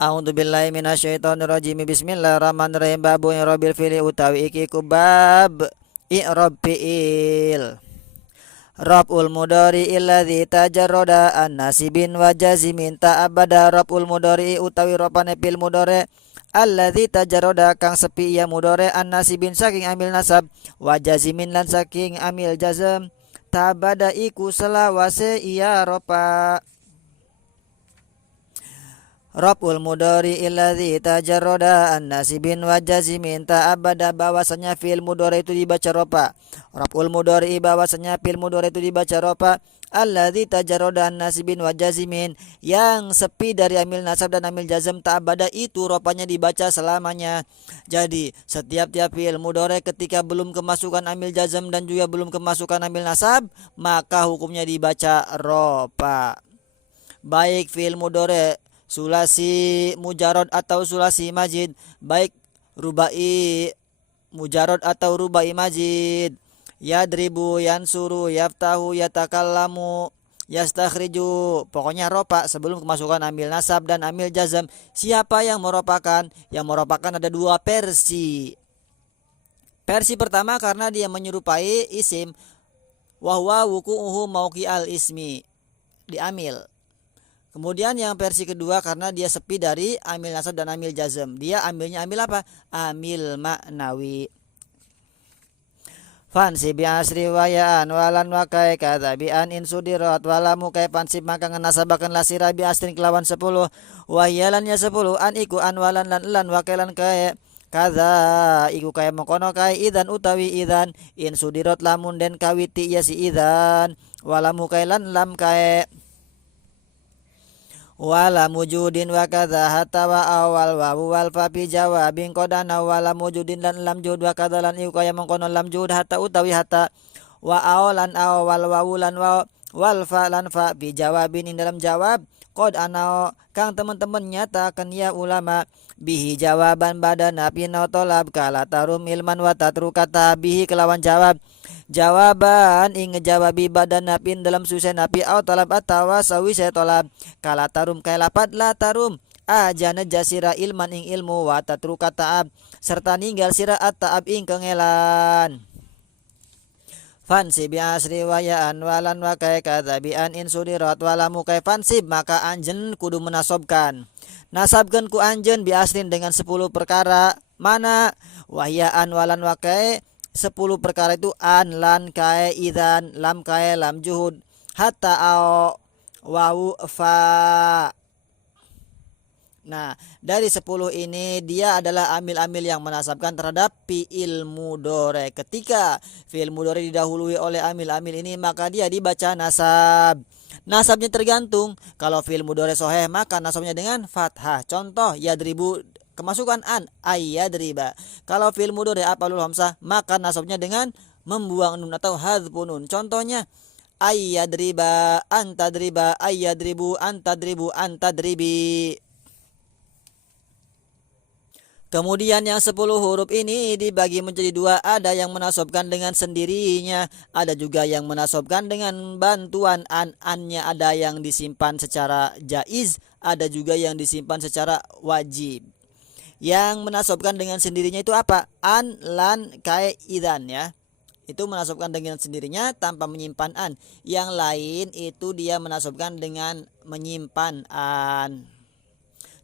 A'udzubillahi minasyaitonirrajim. Bismillahirrahmanirrahim. Babu i'rabil fi'li utawi iki ku bab i'rab fi'il. Raf'ul mudhari illadzi tajarrada an nasibin wa jazimin ta'abbada. Raf'ul mudhari utawi rapane fil mudhari alladzi tajarrada kang sepi ya mudhari an nasibin saking amil nasab wa jazimin lan saking amil jazm ta'abbada iku selawase iya ropa. Raf'ul mudhari illadzi tajarrada an nasibin wa jazimin ta'abbada bahwasanya fi'il mudhari itu dibaca ropa. Raf'ul mudhari bahwasanya fi'il mudhari itu dibaca ropa. Alladzi tajarrada an nasibin wa jazimin yang sepi dari amil nasab dan amil jazm ta'abbada itu ropanya dibaca selamanya. Jadi setiap fi'il mudhari ketika belum kemasukan amil jazm dan juga belum kemasukan amil nasab maka hukumnya dibaca ropa. Baik fi'il mudhari sulasi mujarad atau sulasi majid, baik rubai mujarad atau rubai majid, yadribu, yansuru, yaftahu, yatakallamu, yastakhriju, pokoknya ropa sebelum kemasukan amil nasab dan amil jazm. Siapa yang meropakan? Yang meropakan ada dua versi. Versi pertama karena dia menyerupai isim, wahwa wuku'uhu mauqi'al ismi, diamil. Kemudian yang versi kedua karena dia sepi dari amil nasab dan amil jazm. Dia amilnya amil apa? Amil maknawi. Fansib bi asri wayaan walan wakai kata bi an insudirat walamu kai fansib maka ngenasabakan lasira bi asrin kelawan 10 wahyalannya 10 an iku an walan lan wakailan kai kaza iku kaya mengkono kai idan utawi idan insudirat lamun den kawiti ya si idan walamu kailan lam kai wala mujudin wa kadza hatta wa awal wa wal fa fi jawabin qadana wala mujudin dan lam jud wa kadza lan iku kaya mengkono lam jud hatta utawi hatta wa awalan awal wa wulan wa wal fa lan fa fi jawabin dalam jawab qad ana kang teman-teman nyatakan ya ulama bihi jawaban badana pina tolab kala tarum ilman wa tatrukata bihi kelawan jawab jawaban ing jawabi badan napin dalam susah napi au tolab atawa sawi saya tolab kala tarum kaya lapat la tarum ajana jasira ilman ing ilmu wa tatruka ta'ab serta ninggal sira at-ta'ab ing kengelan. Fansib bi asri wayaan walan wa kaya kadzabian insudirat walamu kaya fansib maka anjen kudu menasobkan. Nasabkan ku anjen bi asrin dengan 10 perkara mana wahyaan walan wa kaya 10 perkara itu an lan kae idan lam kae lam juhud hatta au wawu fa. Nah dari 10 ini dia adalah amil-amil yang menasabkan terhadap fi'il mudhari. Ketika fi'il mudhari didahului oleh amil-amil ini maka dia dibaca nasab. Nasabnya tergantung. Kalau fi'il mudhari sahih maka nasabnya dengan fathah. Contoh yadribu kemasukan an ayyadriba. Kalau fi'il mudhari af'alul hamzah maka nasabnya dengan membuang nun atau hadzfun nun. Contohnya ayyadriba antadriba ayyadribu antadribu antadribi. Kemudian yang 10 huruf ini dibagi menjadi 2, ada yang menasobkan dengan sendirinya, ada juga yang menasobkan dengan bantuan an-annya, ada yang disimpan secara jaiz, ada juga yang disimpan secara wajib. Yang menasobkan dengan sendirinya itu apa? An, lan, kae, idan ya. Itu menasobkan dengan sendirinya tanpa menyimpan an. Yang lain itu dia menasobkan dengan menyimpan an.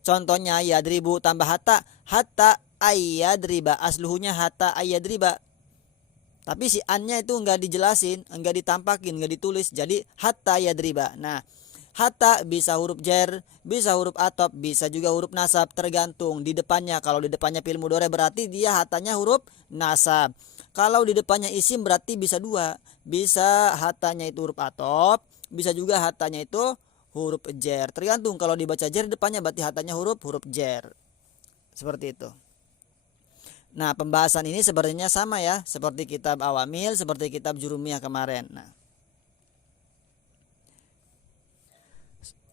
Contohnya yadribu tambah hatta, hatta ayyadriba, asluhunya hatta ayyadriba. Tapi si annya itu enggak dijelasin, enggak ditampakin, enggak ditulis. Jadi hatta yadriba. Nah, hatta bisa huruf jar, bisa huruf atop, bisa juga huruf nasab, tergantung di depannya. Kalau di depannya fi'il mudhari berarti dia hatanya huruf nasab. Kalau di depannya isim berarti bisa 2. Bisa hatanya itu huruf atop, bisa juga hatanya itu huruf jar. Tergantung kalau dibaca jar depannya berarti hatanya huruf jar. Seperti itu. Nah, pembahasan ini sebenarnya sama ya, seperti kitab Awamil, seperti kitab Jurumiyah kemarin. Nah,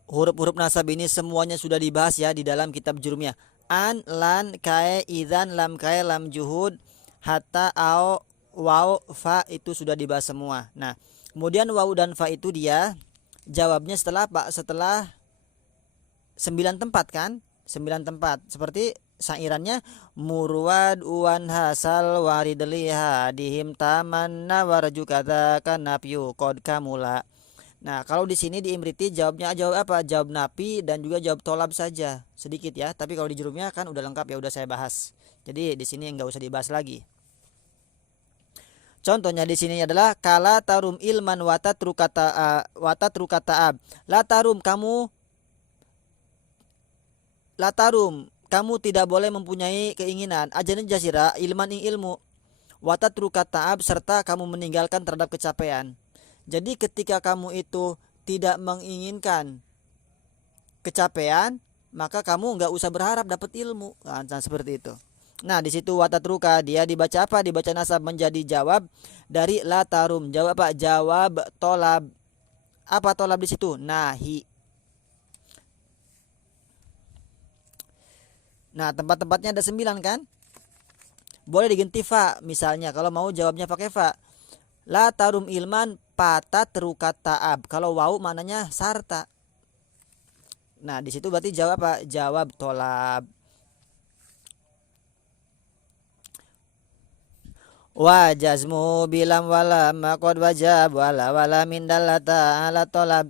huruf-huruf nasab ini semuanya sudah dibahas ya di dalam kitab Jurumiyah. An, lan, kae, idzan, lam kae, lam juhud, hatta, au, waw, fa itu sudah dibahas semua. Nah, kemudian waw dan fa itu dia jawabnya setelah 9 tempat kan? 9 tempat. Seperti sairannya murwad uwan hasal waridliha dihim tamanna warju kata kanapyu kod kamula. Nah, kalau di sini di Imriti jawab apa? Jawab napi dan juga jawab tolab saja. Sedikit ya, tapi kalau di jurumnya kan udah lengkap ya, udah saya bahas. Jadi di sini nggak usah dibahas lagi. Contohnya di sini adalah kala tarum ilman watat rukata kamu tidak boleh mempunyai keinginan ajaran jasira ilman ing ilmu watat rukata serta kamu meninggalkan terhadap kecapean. Jadi ketika kamu itu tidak menginginkan kecapean, maka kamu nggak usah berharap dapat ilmu. Nah, seperti itu. Nah, di situ watatruka dia dibaca apa? Dibaca nasab menjadi jawab dari la tarum. Jawab apa? Jawab tolab. Apa tolab di situ? Nahi. Nah, tempat-tempatnya ada 9 kan? Boleh diganti fa misalnya kalau mau jawabnya pakai fa. La tarum ilman patat rukat ta'ab. Kalau wau maknanya sarta. Nah, di situ berarti jawab apa? Jawab tolab. Wa jazmu bilam wala maqad wajab wala min dallata ala tolab.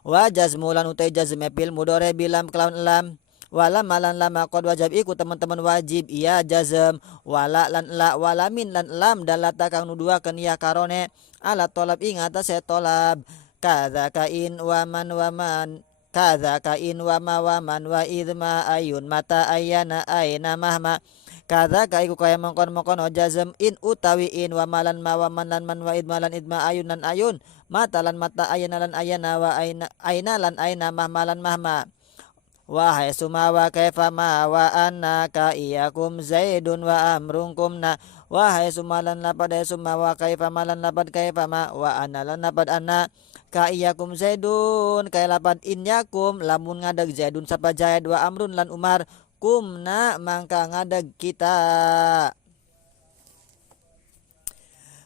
Wa jazmu lan utai jazm fil mudhari bilam kelawan lam wala malan lama qad wajab iku teman-teman wajib iya jazm wala lan la wala min lan lam dallata kang nuduhakeun ya karone ala tolab ing atase tolab kadza kain waman kadza kain wama waman wa idma ayun mata ayana aina mahma kadza kaiku kaya mongkon jazm in utawi in wa malan ma wa man lan man wa idma lan idma ayun lan ayun mata lan mata ayana lan ayana wa aina lan aina mahmalan mahma wahai sumawa kaifa ma wa annaka iyakum zaidun wa amrunkum na wahai sumalan lapad sumawa kaifa malan lapad kaifa ma wa ana lan lapad anna ka iyakum zaidun kaya lapad inyakum lamun ngadag zaidun sapa zaid wa amrun lan umar kumna mangka ngadag kita.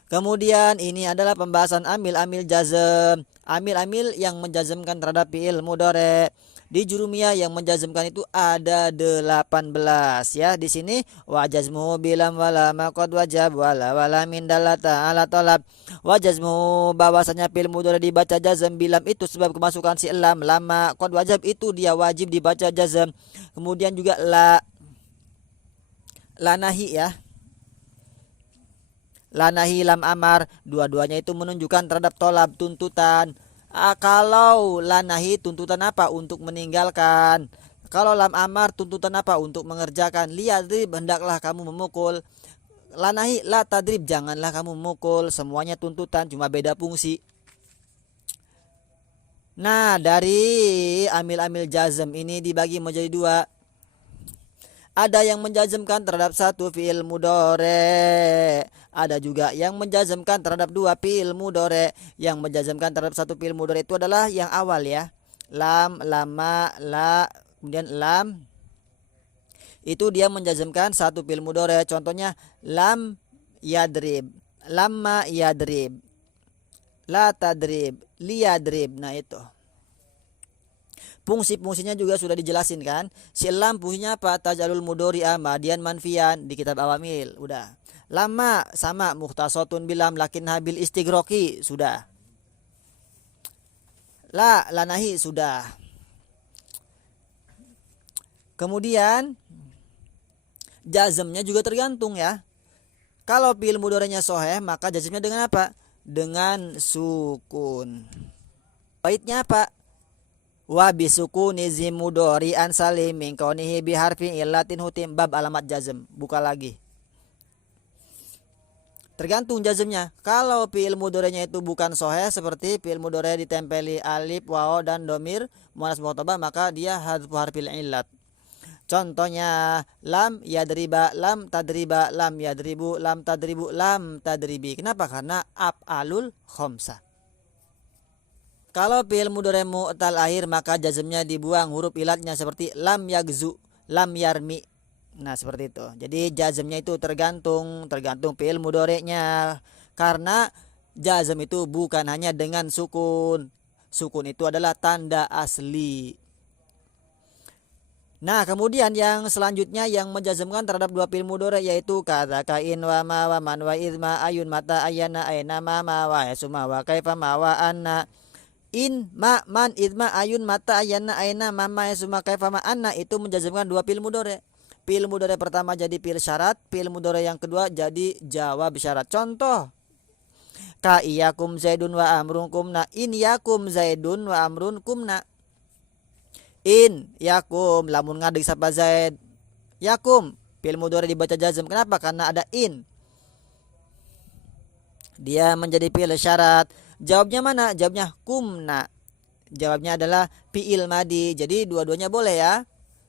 Kemudian ini adalah pembahasan amil-amil jazm. Amil-amil yang menjazmkan terhadap fi'il mudhari. Di jurumiyah yang menjazmkan itu ada 18 ya. Di sini wa jazmu bilam wala maqad wajab wala min dallata ala talab. Wa jazmu bahwasanya fi'il mudhari dibaca jazm bilam itu sebab kemasukan si lam lama qad wajab itu dia wajib dibaca jazm. Kemudian juga la nahi ya. Lanahi lam amar dua-duanya itu menunjukkan terhadap tolab tuntutan. Kalau lanahi tuntutan apa? Untuk meninggalkan. Kalau lam amar tuntutan apa? Untuk mengerjakan. Liyadrib hendaklah kamu memukul. Lanahi la tadrib janganlah kamu memukul. Semuanya tuntutan cuma beda fungsi. Nah, dari amil-amil jazm ini dibagi menjadi 2. Ada yang menjazmkan terhadap satu fi'il mudhari. Ada juga yang menjazmkan terhadap 2 fi'il mudhari. Yang menjazmkan terhadap satu fi'il mudhari itu adalah yang awal ya. Lam, lama, la, kemudian lam. Itu dia menjazmkan satu fi'il mudhari. Contohnya lam yadrib, lamma yadrib, la tadrib, liyadrib. Nah itu. Fungsi-fungsinya juga sudah dijelasin kan. Si lam fungsinya apa? Tajalul mudhari'a madian manfian di kitab awamil. Udah. Lama sama mukhtasatun bilam lakin habil istigroki. Sudah. La lanahi sudah. Kemudian jazmnya juga tergantung ya. Kalau fi'il mudhari'nya sahih maka jazmnya dengan apa? Dengan sukun. Baitnya apa? Wa bisukuni zimudori an salim min kaunihi biharfi illatin hutim bab alamat jazm. Buka lagi. Tergantung jazmnya. Kalau fi'il mudhari'nya itu bukan sahih seperti fi'il mudhari' ditempeli alif, waw dan domir muannas muqatabah maka dia hadfu harfil illat. Contohnya lam yadriba, lam tadriba, lam yadribu, lam tadribu, lam tadribi. Kenapa? Karena af'alul khamsah. Kalau fi'il mudhari' mu'tal akhir maka jazmnya dibuang huruf ilatnya seperti lam yagzu, lam yarmi. Nah, seperti itu. Jadi jazmnya itu tergantung fi'il mudhari'nya. Karena jazm itu bukan hanya dengan sukun. Sukun itu adalah tanda asli. Nah, kemudian yang selanjutnya yang menjazmkan terhadap dua fi'il mudhari yaitu kata kain wa ma wa man wa idma ayun mata ayana aina ma wa yasuma wa kaifa ma wa anna in ma man idma ayun mata ayana aina ma yasuma kaifa ma anna itu menjazmkan dua fi'il mudhari. Fi'il mudhari pertama jadi fi'il syarat, fi'il mudhari yang kedua jadi jawab syarat. Contoh ka iyakum zaidun wa amrun kumna in yakum zaidun wa amrun kumna. In yakum lamun ngadeg sapa Zaid. Yakum fi'il mudhari dibaca jazm. Kenapa? Karena ada in. Dia menjadi fi'il syarat. Jawabnya mana? Jawabnya kumna. Jawabnya adalah fi'il madi. Jadi dua-duanya boleh ya.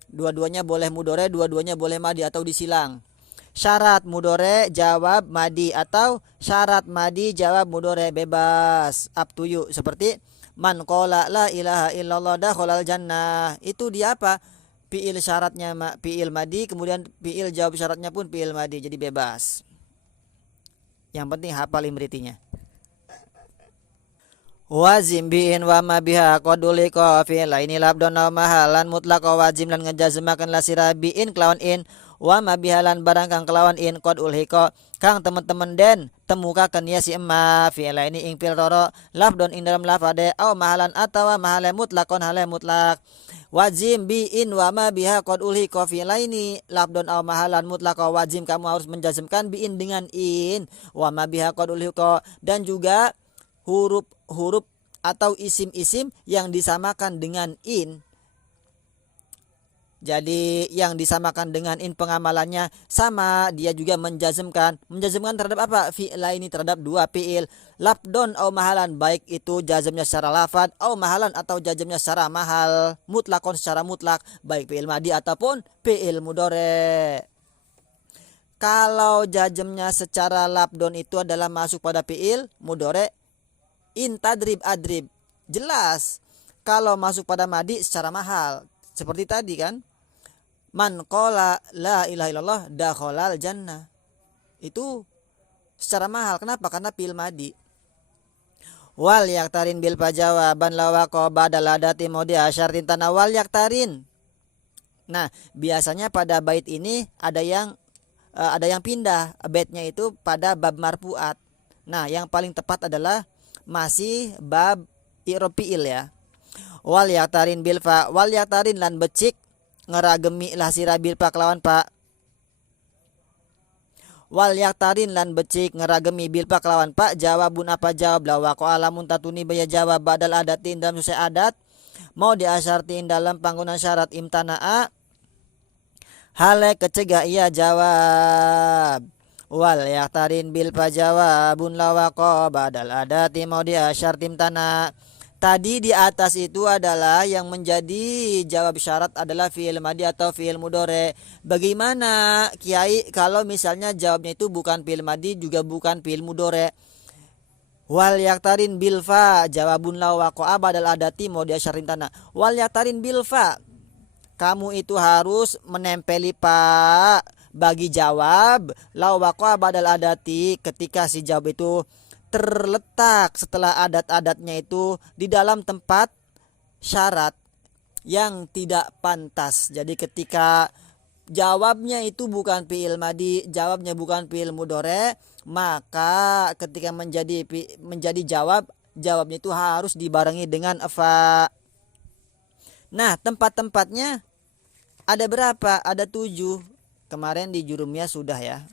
Dua-duanya boleh mudhari, dua-duanya boleh madi atau disilang. Syarat mudhari jawab madi atau syarat madi jawab mudhari, bebas. Up to you. Seperti man qala la ilaha illallah dakhalal jannah. Itu dia apa? Fi'il syaratnya fi'il madi, kemudian fi'il jawab syaratnya pun fi'il madi. Jadi bebas. Yang penting hafal imritinya. Wazim bi'in wa ma biha qaduli fi laini labdon wa mahalan mutlaq wazim lan ngejazmakan la sirabiin kelawan in wa ma bihalan barang kang kelawan in qad ulhiqa kang teman-teman den temukakeun ya si emma fi laini ing fil roro labdon ing dalam lafade au mahalan atawa mahale mutlaqon hale mutlaq. Wazim bi'in wa ma biha qad ulhiqa fi laini labdon au mahalan mutlaq wazim kamu harus menjazmkan bi'in dengan in wa ma biha qad ulhiqa dan juga huruf-huruf atau isim-isim yang disamakan dengan in. Jadi yang disamakan dengan in pengamalannya sama, dia juga menjazmkan terhadap apa? Fi'la ini terhadap dua fi'il. Labdon au mahalan, baik itu jazmnya secara lafad au mahalan atau jazmnya secara mahal, mutlakon secara mutlak, baik fi'il madi ataupun fi'il mudhari. Kalau jazmnya secara labdon itu adalah masuk pada fi'il mudhari, in tadrib adrib, jelas. Kalau masuk pada madi secara mahal, seperti tadi kan, man qala la ilaha illallah dakhalal jannah, itu secara mahal. Kenapa? Karena fi'il madi. Wal yaktarin bil pajawaban lawaqa badal adati modi asyartin tanawal yaktarin. Nah, biasanya pada bait ini ada yang pindah baitnya itu pada bab marfuat. Nah, yang paling tepat adalah masih bab i'rab fi'il ya. Wal yaktarin bil fa, wal yaktarin lan becik ngeragemi lah sira bil fa kelawan fa. Wal yaktarin lan becik ngeragemi bil fa kelawan fa, jawabun apa jawab lawaqa alamun tatuni baya jawab badal adatin dalam susai adat mau diasyartiin dalam panggunaan syarat imtana'a hale kecegah ia jawab. Wal yaktarin bil fajawabun lawaqa badal adati mau diasyartim tanah. Tadi di atas itu adalah yang menjadi jawab syarat adalah fi'il madi atau fi'il mudhari. Bagaimana Kiai kalau misalnya jawabnya itu bukan fi'il madi juga bukan fi'il mudhari? Wal yaktarin bil fa jawabun lawaqa badal adati mau diasyartim tanah. Wal yaktarin bil fa, kamu itu harus menempeli pa bagi jawab lawaqa badal adati ketika si jawab itu terletak setelah adat-adatnya itu di dalam tempat syarat yang tidak pantas. Jadi ketika jawabnya itu bukan fi'il madi, jawabnya bukan fi'il mudhari, maka ketika menjadi jawabnya itu harus dibarengi dengan fa. Nah, tempat-tempatnya ada berapa? Ada 7. Kemarin di jurumnya sudah ya.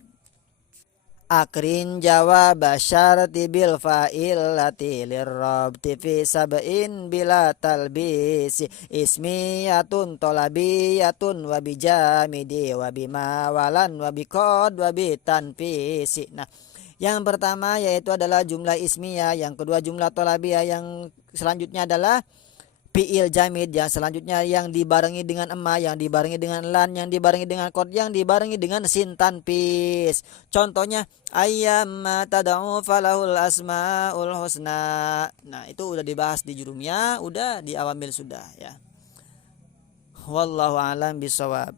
Akrin jawab syarti bil fa'il lati lirrabti fi sab'in bila talbisi ismiyatun tolabiyatun wabijamidi wabima walan wabikod wabitanfisi. Nah, yang pertama yaitu adalah jumlah ismiyah, yang kedua jumlah tolabiyah, yang selanjutnya adalah fi'il jamid, yang selanjutnya yang dibarengi dengan emma, yang dibarengi dengan lan, yang dibarengi dengan kod, yang dibarengi dengan sin tanfis. Contohnya ayyamma tad'u falahul asmaul husna. Nah, itu udah dibahas di jurumnya, udah di awamil sudah ya. Wallahu a'lam bishawab.